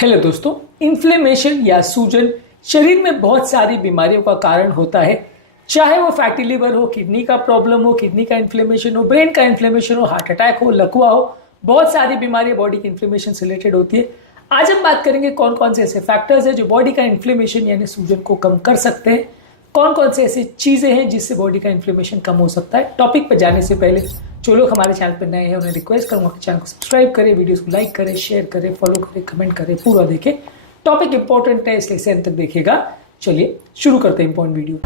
Hello दोस्तों, inflammation या सूजन शरीर में बहुत सारी बीमारियों का कारण होता है। चाहे वो फैटी लिवर हो, किडनी का प्रॉब्लम हो, किडनी का इन्फ्लेमेशन हो, ब्रेन का इन्फ्लेमेशन हो, हार्ट अटैक हो, लकवा हो, बहुत सारी बीमारियां बॉडी के इन्फ्लेमेशन से रिलेटेड होती है। आज हम बात करेंगे कौन कौन से ऐसे फैक्टर्स हैं जो बॉडी का इन्फ्लेमेशन यानी सूजन को कम कर सकते हैं। कौन कौन से ऐसी चीजें हैं जिससे बॉडी का इन्फ्लेमेशन कम हो सकता है। टॉपिक पर जाने से पहले जो लोग हमारे चैनल पर नए हैं उन्हें रिक्वेस्ट करूंगा कि चैनल को सब्सक्राइब करें, वीडियोस को लाइक करें, शेयर करें, फॉलो करें, कमेंट करें, पूरा देखें। टॉपिक इंपॉर्टेंट है इसलिए इसे अंत तक देखिएगा। चलिए शुरू करते हैं इंपॉर्टेंट वीडियो।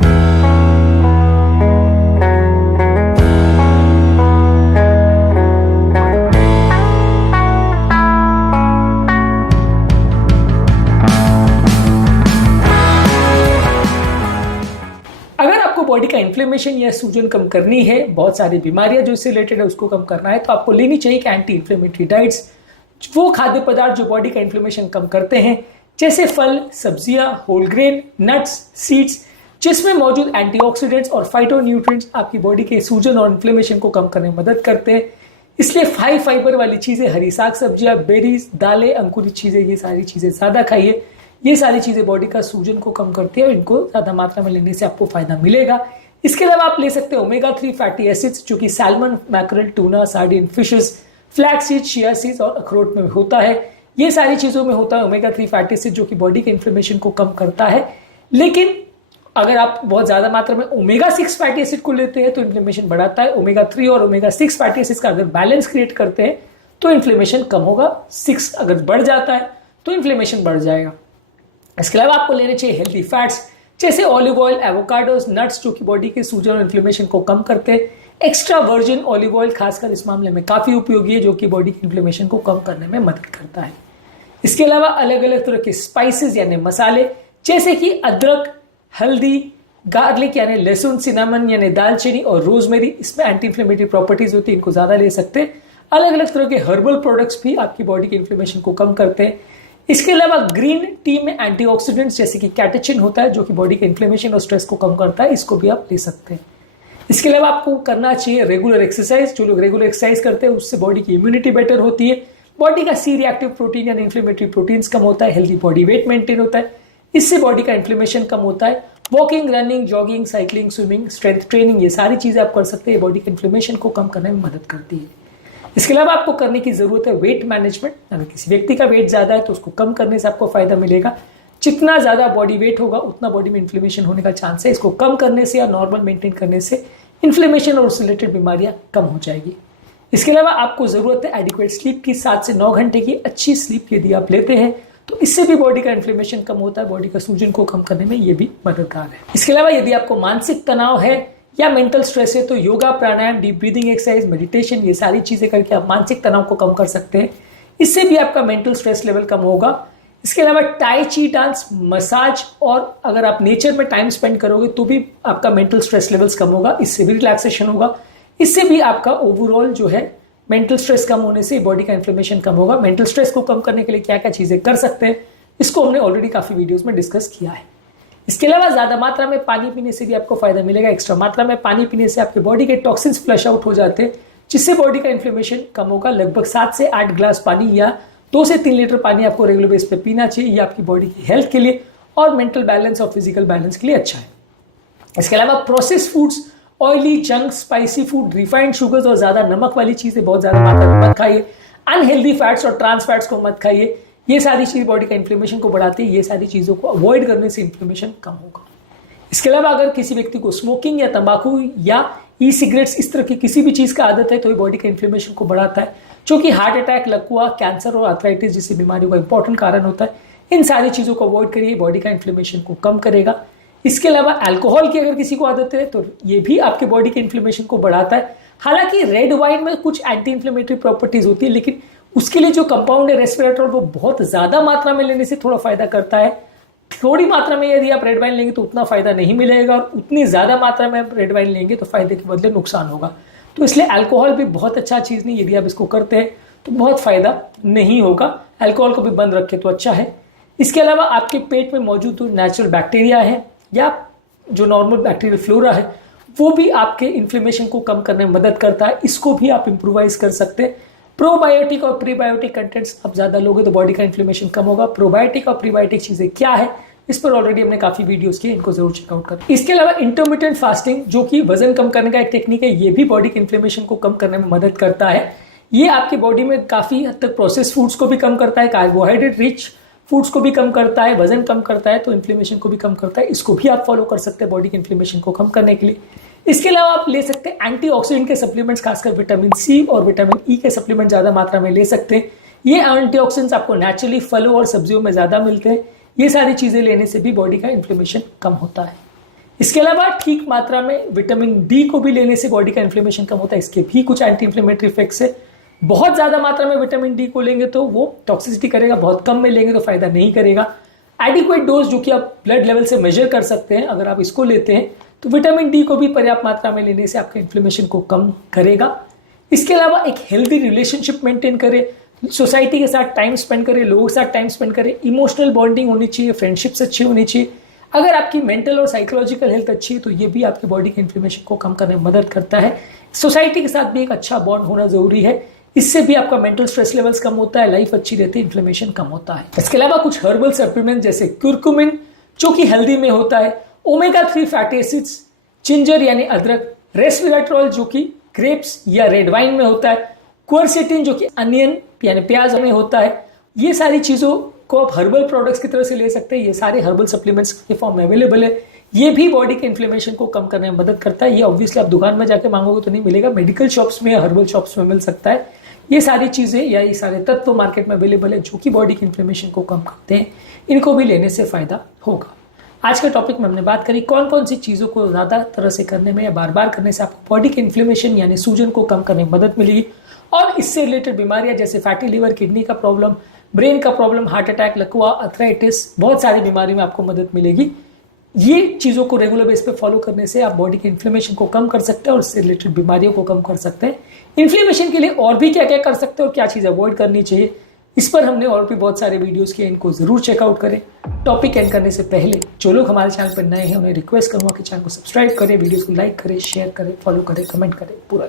बॉडी का इन्फ्लेमेशन या सूजन कम करनी है, बहुत सारी बीमारियां जो इससे रिलेटेड है उसको कम करना है, तो आपको लेनी चाहिए कि एंटी इन्फ्लेमेटरी डाइट्स, वो खाद्य पदार्थ जो बॉडी का इन्फ्लेमेशन कम करते हैं, जैसे फल, सब्जियां, होल ग्रेन, नट्स, सीड्स, जिसमें मौजूद एंटीऑक्सीडेंट्स और फाइटोन्यूट्रिएंट्स आपकी बॉडी के सूजन और इन्फ्लेमेशन को कम करने में मदद करते हैं। इसलिए हाई फाइबर वाली चीजें, हरी साग सब्जियां, बेरीज, दालें, अंकुरित चीजें, ये सारी चीजें ज्यादा खाइए। ये सारी चीजें बॉडी का सूजन को कम करती है और इनको ज्यादा मात्रा में लेने से आपको फायदा मिलेगा। इसके अलावा आप ले सकते हैं ओमेगा 3 फैटी एसिड्स, जो कि salmon, mackerel, tuna, sardine, fishes, flax seed, chia seeds और अखरोट में होता है। ये सारी चीजों में होता है ओमेगा 3 फैटी एसिड, जो कि बॉडी के इन्फ्लेमेशन को कम करता है। लेकिन अगर आप बहुत ज्यादा मात्रा में ओमेगा 6 फैटी एसिड को लेते हैं तो इन्फ्लेमेशन बढ़ाता है। ओमेगा 3 और ओमेगा 6 फैटी एसिड का अगर बैलेंस क्रिएट करते हैं तो इन्फ्लेमेशन कम होगा। 6 अगर बढ़ जाता है तो इन्फ्लेमेशन बढ़ जाएगा। इसके अलावा आपको लेने चाहिए हेल्दी फैट्स, जैसे ऑलिव ऑयल, एवोकाडोस, नट्स, जो कि बॉडी के सूजन और इन्फ्लेमेशन को कम करते हैं। एक्स्ट्रा वर्जिन ऑलिव ऑयल खासकर इस मामले में काफी उपयोगी है, जो कि बॉडी के इन्फ्लेमेशन को कम करने में मदद करता है। इसके अलावा अलग अलग तरह के स्पाइसेस यानी मसाले, जैसे कि अदरक, हल्दी, गार्लिक यानी लहसुन, सिनामन यानी दालचीनी और रोजमेरी, इसमें एंटी इन्फ्लेमेटरी प्रॉपर्टीज होती है, इनको ज्यादा ले सकते हैं। अलग अलग तरह के हर्बल प्रोडक्ट्स भी आपकी बॉडी के इन्फ्लेमेशन को कम करते हैं। इसके अलावा ग्रीन टी में एंटीऑक्सीडेंट्स जैसे कि कैटेचिन होता है, जो कि बॉडी के इन्फ्लेमेशन और स्ट्रेस को कम करता है, इसको भी आप ले सकते हैं। इसके अलावा आपको करना चाहिए रेगुलर एक्सरसाइज। जो लोग रेगुलर एक्सरसाइज करते हैं उससे बॉडी की इम्यूनिटी बेटर होती है, बॉडी का सी रिएक्टिव प्रोटीन यानी इन्फ्लेमेटरी प्रोटीन्स कम होता है, हेल्दी बॉडी वेट मेंटेन होता है, इससे बॉडी का इन्फ्लेमेशन कम होता है। Walking, running, jogging, cycling, swimming, strength training, ये सारी चीजें आप कर सकते हैं, बॉडी के इन्फ्लेमेशन को कम करने में मदद करती है। इसके अलावा आपको करने की जरूरत है वेट मैनेजमेंट। अगर किसी व्यक्ति का वेट ज्यादा है तो उसको कम करने से आपको फायदा मिलेगा। जितना ज्यादा बॉडी वेट होगा उतना बॉडी में इन्फ्लेमेशन होने का चांस है। इसको कम करने से या नॉर्मल मेंटेन करने से इन्फ्लेमेशन और उससे रिलेटेड बीमारियां कम हो जाएगी। इसके अलावा आपको जरूरत है एडिक्वेट स्लीप की। 7 से 9 घंटे की अच्छी स्लीप यदि आप लेते हैं तो इससे भी बॉडी का इन्फ्लेमेशन कम होता है, बॉडी का सूजन को कम करने में ये भी मददगार है। इसके अलावा यदि आपको मानसिक तनाव है या मेंटल स्ट्रेस है तो योगा, प्राणायाम, डीप ब्रीदिंग एक्सरसाइज, मेडिटेशन, ये सारी चीजें करके आप मानसिक तनाव को कम कर सकते हैं। इससे भी आपका मेंटल स्ट्रेस लेवल कम होगा। इसके अलावा टाई ची डांस, मसाज और अगर आप नेचर में टाइम स्पेंड करोगे तो भी आपका मेंटल स्ट्रेस लेवल्स कम होगा, इससे भी रिलैक्सेशन होगा। इससे भी आपका ओवरऑल जो है मेंटल स्ट्रेस कम होने से बॉडी का इन्फ्लेमेशन कम होगा। मेंटल स्ट्रेस को कम करने के लिए क्या क्या चीजें कर सकते हैं इसको हमने ऑलरेडी काफी वीडियोस में डिस्कस किया है। इसके अलावा ज्यादा मात्रा में पानी पीने से भी आपको फायदा मिलेगा। एक्स्ट्रा मात्रा में पानी पीने से आपके बॉडी के टॉक्सिन्स फ्लश आउट हो जाते हैं, जिससे बॉडी का इन्फ्लेमेशन कम होगा। लगभग 7 से 8 ग्लास पानी या 2 से 3 लीटर पानी आपको रेगुलर बेस पे पीना चाहिए। ये आपकी बॉडी की हेल्थ के लिए और मेंटल बैलेंस और फिजिकल बैलेंस के लिए अच्छा है। इसके अलावा process foods, oily, junk, spicy food, refined sugars और ज्यादा नमक वाली चीजें बहुत ज्यादा मात्रा में मत खाइए। अनहेल्दी फैट्स और ट्रांस फैट्स को मत खाइए। ये सारी चीज बॉडी का इन्फ्लेमेशन को बढ़ाती है। ये सारी चीजों को अवॉइड करने से इन्फ्लेमेशन कम होगा। इसके अलावा अगर किसी व्यक्ति को स्मोकिंग या तंबाकू या ई सिगरेट्स, इस तरह की किसी भी चीज का आदत है तो ये बॉडी के इन्फ्लेमेशन को बढ़ाता है, जो कि हार्ट अटैक, लकवा, कैंसर और आर्थराइटिस जैसी बीमारियों का इंपॉर्टेंट कारण होता है। इन सारी चीजों को अवॉइड करिए, बॉडी का इन्फ्लेमेशन को कम करेगा। इसके अलावा अल्कोहल की अगर किसी को आदत है तो ये भी आपके बॉडी के इन्फ्लेमेशन को बढ़ाता है। हालांकि रेड वाइन में कुछ एंटी इन्फ्लेमेटरी प्रॉपर्टीज होती है, लेकिन उसके लिए जो कंपाउंड है रेस्वेराट्रोल, वो बहुत ज्यादा मात्रा में लेने से थोड़ा फायदा करता है। थोड़ी मात्रा में यदि आप रेड वाइन लेंगे तो उतना फायदा नहीं मिलेगा, और उतनी ज्यादा मात्रा में आप रेड वाइन लेंगे तो फायदे के बदले नुकसान होगा। तो इसलिए अल्कोहल भी बहुत अच्छा चीज नहीं, यदि आप इसको करते हैं तो बहुत फायदा नहीं होगा। अल्कोहल को भी बंद रखे तो अच्छा है। इसके अलावा आपके पेट में मौजूद जो नेचुरल बैक्टीरिया है या जो नॉर्मल बैक्टीरियल फ्लोरा है वो भी आपके इन्फ्लेमेशन को कम करने में मदद करता है। इसको भी आप इम्प्रूवाइज कर सकते हैं। प्रोबायोटिक और प्रीबायोटिक कंटेंट्स आप ज्यादा लोगे तो बॉडी का इन्फ्लेमेशन कम होगा। प्रोबायोटिक और प्रीबायोटिक चीजें क्या है, इस पर ऑलरेडी हमने काफी वीडियोस किए, इनको जरूर चेकआउट करें। इसके अलावा इंटरमिटेंट फास्टिंग, जो कि वजन कम करने का एक टेक्निक है, ये भी बॉडी के इन्फ्लेमेशन को कम करने में मदद करता है। ये आपकी बॉडी में काफी हद तक प्रोसेस फूड्स को भी कम करता है, कार्बोहाइड्रेट रिच फूड्स को भी कम करता है, वजन कम करता है, तो इन्फ्लेमेशन को भी कम करता है। इसको भी आप फॉलो कर सकते हैं बॉडी के इन्फ्लेमेशन को कम करने के लिए। इसके अलावा आप ले सकते हैं एंटीऑक्सीडेंट के सप्लीमेंट्स, खासकर विटामिन सी और विटामिन ई के सप्लीमेंट ज्यादा मात्रा में ले सकते हैं। ये एंटीऑक्सीडेंट्स आपको नेचुरली फलों और सब्जियों में ज्यादा मिलते हैं। ये सारी चीजें लेने से भी बॉडी का इन्फ्लेमेशन कम होता है। इसके अलावा ठीक मात्रा में विटामिन डी को भी लेने से बॉडी का इन्फ्लेमेशन कम होता है। इसके भी कुछ एंटी इन्फ्लेमेटरी इफेक्ट्स है। बहुत ज्यादा मात्रा में विटामिन डी को लेंगे तो वो टॉक्सिसिटी करेगा, बहुत कम में लेंगे तो फायदा नहीं करेगा। एडिक्वेट डोज, जो कि आप ब्लड लेवल से मेजर कर सकते हैं, अगर आप इसको लेते हैं तो विटामिन डी को भी पर्याप्त मात्रा में लेने से आपके इन्फ्लेमेशन को कम करेगा। इसके अलावा एक हेल्दी रिलेशनशिप मेंटेन करें, सोसाइटी के साथ टाइम स्पेंड करें, लोगों के साथ टाइम स्पेंड करें, इमोशनल बॉन्डिंग होनी चाहिए, फ्रेंडशिप्स अच्छी होनी चाहिए। अगर आपकी मेंटल और साइकोलॉजिकल हेल्थ अच्छी है तो ये भी आपकी बॉडी के इन्फ्लेमेशन को कम करने में मदद करता है। सोसाइटी के साथ भी एक अच्छा बॉन्ड होना जरूरी है, इससे भी आपका मेंटल स्ट्रेस लेवल्स कम होता है, लाइफ अच्छी रहती है, इन्फ्लेमेशन कम होता है। इसके अलावा कुछ हर्बल सप्लीमेंट जैसे क्यूरकुमिन, जो कि हेल्दी में होता है, ओमेगा 3 फैटी एसिड्स, जिंजर यानी अदरक, रेस्वेराट्रोल जो कि ग्रेप्स या रेड वाइन में होता है, क्वर्सेटिन जो कि अनियन यानी प्याज में होता है। ये सारी चीजों को आप हर्बल प्रोडक्ट्स की तरह से ले सकते हैं। ये सारे हर्बल सप्लीमेंट्स के फॉर्म में अवेलेबल है। ये भी बॉडी के इन्फ्लेमेशन को कम करने में मदद करता है। ये ऑब्वियसली आप दुकान में जाके मांगोगे तो नहीं मिलेगा, मेडिकल शॉप्स में या हर्बल शॉप्स में मिल सकता है। ये सारी चीजें या ये सारे तत्व मार्केट में अवेलेबल है जो कि बॉडी के इन्फ्लेमेशन को कम करते हैं। इनको भी लेने से फायदा होगा। आज के टॉपिक में हमने बात करी कौन कौन सी चीजों को ज्यादा तरह से करने में या बार बार करने से आपको बॉडी के इन्फ्लेमेशन यानी सूजन को कम करने में मदद मिलेगी, और इससे रिलेटेड बीमारियां जैसे फैटी लिवर, किडनी का प्रॉब्लम, ब्रेन का प्रॉब्लम, हार्ट अटैक, लकवा, अर्थराइटिस, बहुत सारी बीमारी में आपको मदद मिलेगी। ये चीजों को रेगुलर बेस पे फॉलो करने से आप बॉडी के इन्फ्लेमेशन को कम कर सकते हैं और इससे रिलेटेड बीमारियों को कम कर सकते हैं। इन्फ्लेमेशन के लिए और भी क्या क्या कर सकते हैं और क्या चीज अवॉइड करनी चाहिए, इस पर हमने और भी बहुत सारे वीडियोस किए, इनको जरूर चेकआउट करें। टॉपिक एंड करने से पहले जो लोग हमारे चैनल पर नए हैं उन्हें रिक्वेस्ट करूंगा कि चैनल को सब्सक्राइब करें, वीडियोस को लाइक करें, शेयर करें, फॉलो करें, कमेंट करें, पूरा